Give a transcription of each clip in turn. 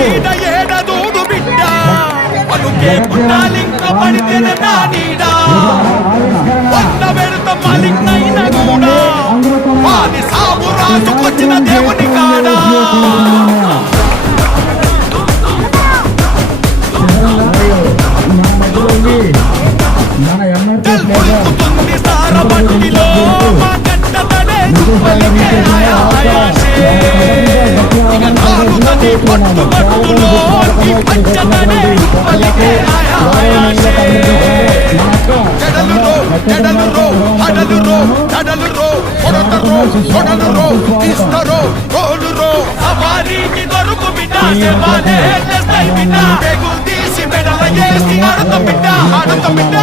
మీద ఏడదూడు బిడ్డ పలుకే పుట్టాలింక పడితేనే నా నీడ వంద పెడత మాలికైన కూడా వాని సాగు రాసుకొచ్చిన దేవుని కాడా తెలుపుతుంది సారబట్టిలో మా గడ్డతనే పలికే ఆయాసే ఇక తాగుతది పట్టు పట్టులో నీ పంచతనే పలికే ఆయాసే జడలురో జడలురో హడలురో దడలురో కొడతరో కొడలురో ఇస్తరో రోలురో సవారీకి దొరుకు బిడ్డ సేవాలే చేస్తాయి బిడ్డ పెగులు తీసి మెడల చేసి ఆడుతాం బిడ్డ ఆడుతాం బిడ్డ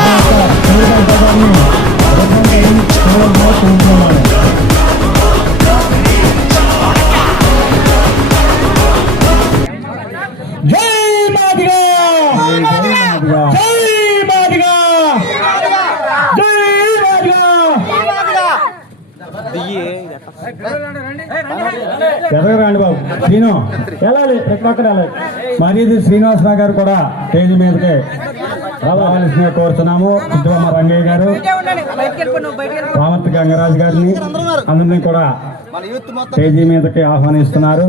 ఎదగరండి బాబు శ్రీను వెళ్ళాలి ఎక్కడ వెళ్ళాలి మరి శ్రీనివాసరావు గారు కూడా స్టేజ్ మీదకి రావాల్సిన కోరుతున్నాము. సిద్ధమ్మ రంగయ్య గారు, రామత్ గంగరాజు గారిని అందరినీ కూడా స్టేజీ మీదకి ఆహ్వానిస్తున్నారు.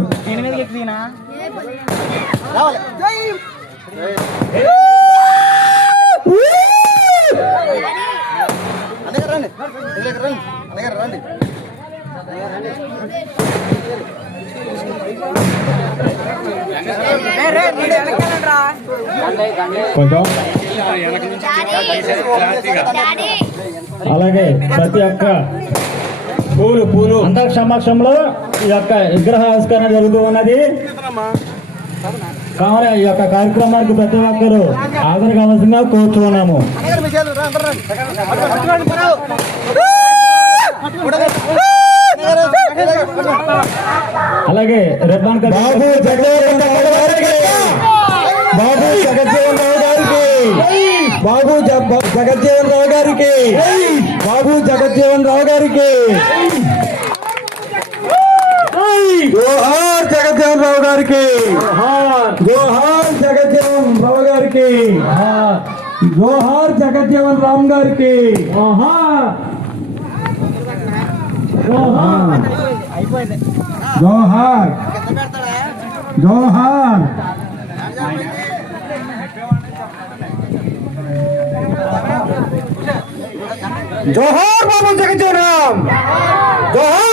అలాగే ప్రతి ఒక్క పూలు అందరి సమక్షంలో ఈ యొక్క విగ్రహావిష్కరణ జరుగుతూ ఉన్నది. కావున ఈ యొక్క కార్యక్రమానికి ప్రతి ఒక్కరు హాజరు కావాల్సిందిగా కోరుతున్నాము. అలాగే రెబ్బాన్ బాబు జగజ్జీవన్ రావు గారికి, బాబు జగజ్జీవన్ రావు గారికి, బాబు జగజ్జీవన్ రావు గారికి, బాబు జగజ్జీవన్ రావు గారికి, జోహార్ జగజ్జీవన్ రావు గారికి, జోహార్ జగజ్జీవన్ రావు గారికి, జోహార్ జగజ్జీవన్ రామ్ గారికి, జోహార్ జోహార్ జోహార్ జోహార్ బాబు జగజ్జీవన్ రామ్, జోహార్